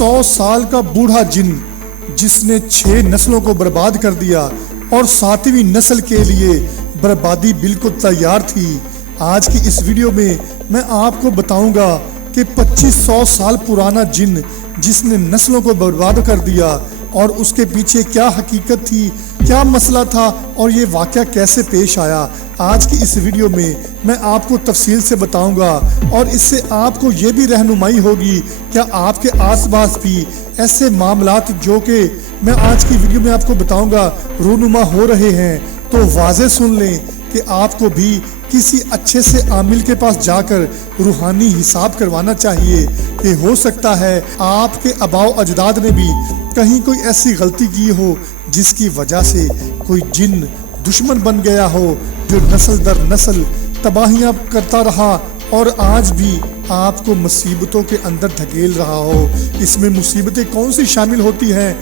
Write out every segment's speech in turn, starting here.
100 साल का बूढ़ा जिन जिसने 6 नस्लों को बर्बाद कर दिया और 7वीं नस्ल के लिए बर्बादी बिल्कुल तैयार थी। आज की इस वीडियो में मैं आपको बताऊंगा कि 2500 साल पुराना जिन जिसने नस्लों को बर्बाद कर दिया और उसके पीछे क्या हकीकत थी, क्या मसला था और ये वाक़या कैसे पेश आया। आज की इस वीडियो में मैं आपको तफसील से बताऊंगा और इससे आपको ये भी रहनुमाई होगी क्या आपके आसपास भी ऐसे मामलात जो कि मैं आज की वीडियो में आपको बताऊंगा रूनुमा हो रहे हैं, तो वाज़े सुन लें कि आपको भी किसी अच्छे से आमिल के पास जाकर रूहानी हिसाब करवाना चाहिए कि हो सकता है आपके आबाओ अजदाद ने भी कहीं कोई ऐसी गलती की हो जिसकी वजह से कोई जिन दुश्मन बन गया हो जो नस्ल दर नस्ल तबाहियां करता रहा और आज भी आपको मुसीबतों के अंदर धकेल रहा हो। इसमें मुसीबतें कौन सी शामिल होती हैं?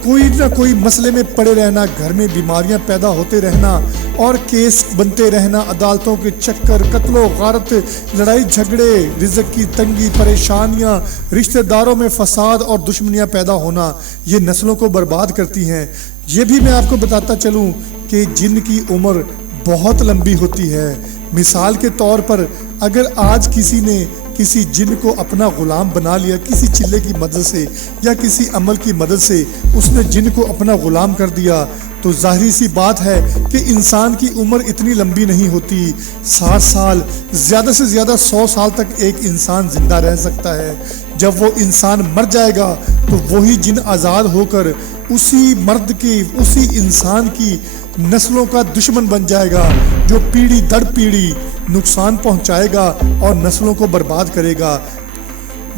कोई ना कोई मसले में पड़े रहना, घर में बीमारियां पैदा होते रहना और केस बनते रहना, अदालतों के चक्कर, कत्लो गारत, लड़ाई झगड़े, रिज़्क़ की तंगी, परेशानियां, रिश्तेदारों में फसाद और दुश्मनियां पैदा होना, ये नस्लों को बर्बाद करती हैं। ये भी मैं आपको बताता चलूं कि जिन की उम्र बहुत लंबी होती है। मिसाल के तौर पर अगर आज किसी ने किसी जिन को अपना गुलाम बना लिया, किसी चिल्ले की मदद से या किसी अमल की मदद से उसने जिन को अपना गुलाम कर दिया, तो जाहिर सी बात है कि इंसान की उम्र इतनी लंबी नहीं होती। 60 साल, ज़्यादा से ज़्यादा 100 साल तक एक इंसान जिंदा रह सकता है। जब वो इंसान मर जाएगा तो वही जिन आज़ाद होकर उसी मर्द की, उसी इंसान की नस्लों का दुश्मन बन जाएगा जो पीढ़ी दर पीढ़ी नुकसान पहुंचाएगा और नस्लों को बर्बाद करेगा।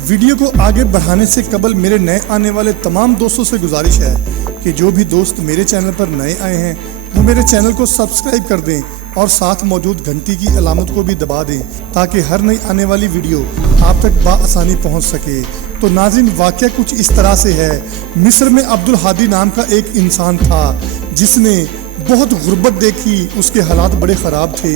वीडियो को आगे बढ़ाने से कबल मेरे नए आने वाले तमाम दोस्तों से गुजारिश है कि जो भी दोस्त मेरे चैनल पर नए आए हैं वो मेरे चैनल को सब्सक्राइब कर दें और साथ मौजूद घंटी की अलामत को भी दबा दें ताकि हर नई आने वाली वीडियो आप तक बाआसानी पहुंच सके। तो नाज़रीन, वाक़या कुछ इस तरह से है। मिस्र में अब्दुल हादी नाम का एक इंसान था जिसने बहुत गुर्बत देखी, उसके हालात बड़े ख़राब थे।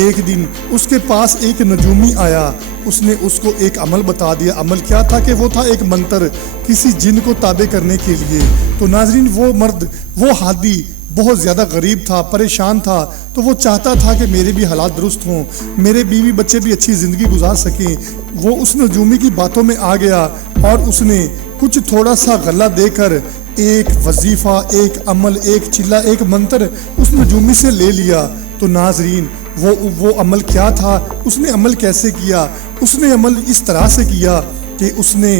एक दिन उसके पास एक नजूमी आया, उसने उसको एक अमल बता दिया। अमल क्या था कि वो था एक मंत्र किसी जिन को ताबे करने के लिए। तो नाज़रीन, वो मर्द, वो हादी बहुत ज़्यादा गरीब था, परेशान था, तो वो चाहता था कि मेरे भी हालात दुरुस्त हों, मेरे बीवी बच्चे भी अच्छी ज़िंदगी गुजार सकें। वो उस नजूमी की बातों में आ गया और उसने कुछ थोड़ा सा गला देकर एक वजीफ़ा, एक अमल, एक चिल्ला, एक मंत्र उस नजूमी से ले लिया। तो नाजरीन, वो अमल क्या था, उसने अमल कैसे किया? उसने अमल इस तरह से किया कि उसने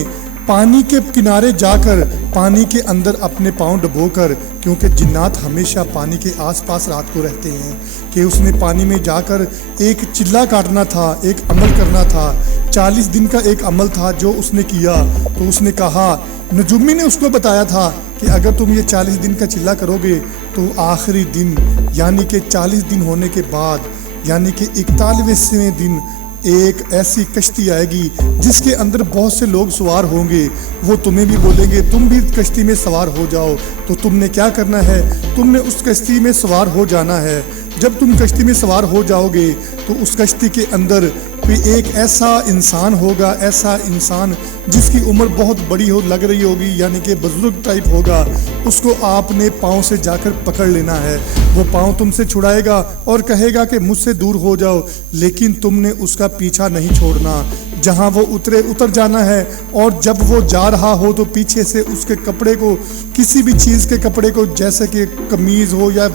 पानी के किनारे जाकर पानी के अंदर अपने पाँव डुबोकर, क्योंकि जिन्नात हमेशा पानी के आसपास रात को रहते हैं, कि उसने पानी में जाकर एक चिल्ला काटना था, एक अमल करना था। 40 दिन का एक अमल था जो उसने किया। तो उसने कहा, नजूमी ने उसको बताया था कि अगर तुम ये 40 दिन का चिल्ला करोगे तो आखिरी दिन यानी कि 40 दिन होने के बाद यानी कि 41वें दिन एक ऐसी कश्ती आएगी जिसके अंदर बहुत से लोग सवार होंगे। वो तुम्हें भी बोलेंगे तुम भी कश्ती में सवार हो जाओ। तो तुमने क्या करना है? तुमने उस कश्ती में सवार हो जाना है। जब तुम कश्ती में सवार हो जाओगे तो उस कश्ती के अंदर कोई एक ऐसा इंसान होगा, ऐसा इंसान जिसकी उम्र बहुत बड़ी हो लग रही होगी, यानी कि बुजुर्ग टाइप होगा। उसको आपने पाँव से जाकर पकड़ लेना है। वो पाँव तुमसे छुड़ाएगा और कहेगा कि मुझसे दूर हो जाओ, लेकिन तुमने उसका पीछा नहीं छोड़ना। जहाँ वो उतर जाना है और जब वो जा रहा हो तो पीछे से उसके कपड़े को, किसी भी चीज़ के कपड़े को, जैसे कि कमीज़ हो या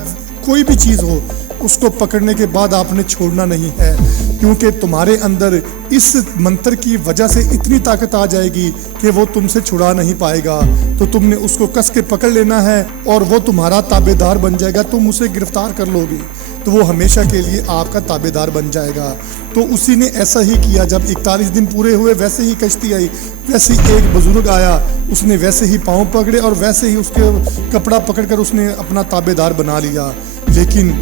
कोई भी चीज़ हो, उसको पकड़ने के बाद आपने छोड़ना नहीं है, क्योंकि तुम्हारे अंदर इस मंत्र की वजह से इतनी ताकत आ जाएगी कि वो तुमसे छुड़ा नहीं पाएगा। तो तुमने उसको कस के पकड़ लेना है और वो तुम्हारा ताबेदार बन जाएगा। तुम उसे गिरफ्तार कर लोगे तो वो हमेशा के लिए आपका ताबेदार बन जाएगा। तो उसी ने ऐसा ही किया। जब 41 दिन पूरे हुए, वैसे ही कश्ती आई, वैसे ही एक बुजुर्ग आया, उसने वैसे ही पाँव पकड़े और वैसे ही उसके कपड़ा पकड़कर उसने अपना ताबेदार बना लिया। लेकिन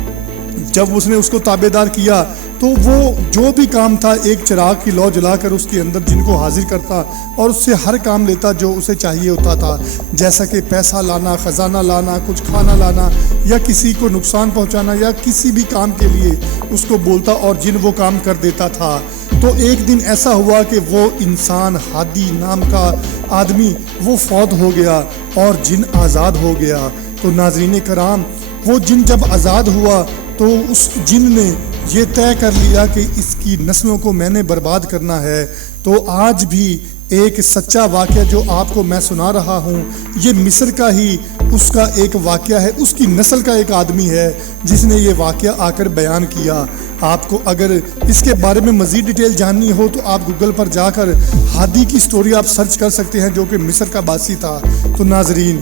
जब उसने उसको ताबेदार किया तो वो जो भी काम था, एक चिराग की लौ जलाकर उसके अंदर जिनको हाजिर करता और उससे हर काम लेता जो उसे चाहिए होता था, जैसा कि पैसा लाना, ख़जाना लाना, कुछ खाना लाना या किसी को नुकसान पहुंचाना या किसी भी काम के लिए उसको बोलता और जिन वो काम कर देता था। تو ایک دن ایسا ہوا کہ وہ انسان ہادی نام کا آدمی وہ فوت ہو گیا اور جن آزاد ہو گیا۔ تو ناظرین کرام، وہ جن جب آزاد ہوا تو اس جن نے یہ طے کر لیا کہ اس کی نسلوں کو میں نے برباد کرنا ہے۔ تو آج بھی ایک سچا واقعہ جو آپ کو میں سنا رہا ہوں، یہ مصر کا ہی اس کا ایک واقعہ ہے، اس کی نسل کا ایک آدمی ہے جس نے یہ واقعہ آ کر بیان کیا۔ آپ کو اگر اس کے بارے میں مزید ڈیٹیل جاننی ہو تو آپ گوگل پر جا کر ہادی کی سٹوری آپ سرچ کر سکتے ہیں، جو کہ مصر کا باسی تھا۔ تو ناظرین،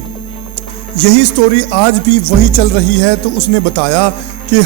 یہی سٹوری آج بھی وہی چل رہی ہے۔ تو اس نے بتایا کہ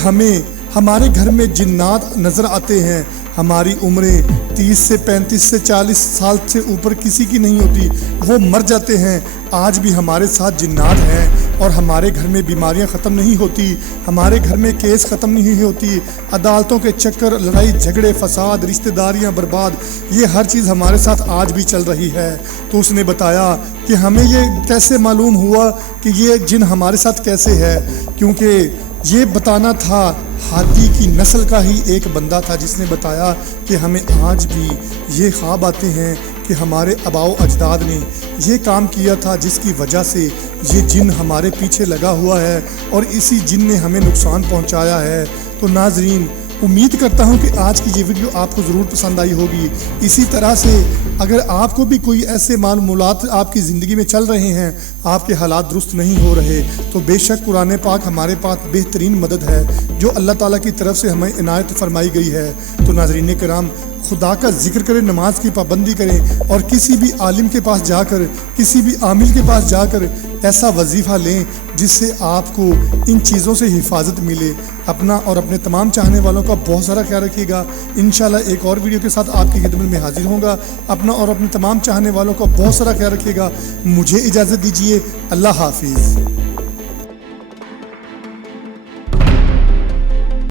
ہمارے گھر میں جنات نظر آتے ہیں، ہماری عمریں 30 سے 35 سے 40 سال سے اوپر کسی کی نہیں ہوتی، وہ مر جاتے ہیں۔ آج بھی ہمارے ساتھ جنات ہیں اور ہمارے گھر میں بیماریاں ختم نہیں ہوتی، ہمارے گھر میں کیس ختم نہیں ہوتی، عدالتوں کے چکر، لڑائی جھگڑے، فساد، رشتہ داریاں برباد، یہ ہر چیز ہمارے ساتھ آج بھی چل رہی ہے۔ تو اس نے بتایا کہ ہمیں یہ کیسے معلوم ہوا کہ یہ جن ہمارے ساتھ کیسے ہے، کیونکہ یہ بتانا تھا ہادی کی نسل کا ہی ایک بندہ تھا جس نے بتایا کہ ہمیں آج بھی یہ خواب آتے ہیں کہ ہمارے آباء و اجداد نے یہ کام کیا تھا جس کی وجہ سے یہ جن ہمارے پیچھے لگا ہوا ہے اور اسی جن نے ہمیں نقصان پہنچایا ہے۔ تو ناظرین، امید کرتا ہوں کہ آج کی یہ ویڈیو آپ کو ضرور پسند آئی ہوگی۔ اسی طرح سے اگر آپ کو بھی کوئی ایسے معلومات آپ کی زندگی میں چل رہے ہیں، آپ کے حالات درست نہیں ہو رہے، تو بے شک قرآن پاک ہمارے پاس بہترین مدد ہے جو اللہ تعالیٰ کی طرف سے ہمیں عنایت فرمائی گئی ہے۔ تو ناظرین کرام، خدا کا ذکر کریں، نماز کی پابندی کریں اور کسی بھی عالم کے پاس جا کر، کسی بھی عامل کے پاس جا کر ایسا وظیفہ لیں جس سے آپ کو ان چیزوں سے حفاظت ملے۔ اپنا اور اپنے تمام چاہنے والوں کا بہت سارا خیال رکھیے گا۔ انشاءاللہ ایک اور ویڈیو کے ساتھ آپ کی خدمت میں حاضر ہوں گا۔ اپنا اور اپنے تمام چاہنے والوں کا بہت سارا خیال رکھیے گا۔ مجھے اجازت دیجیے، اللہ حافظ۔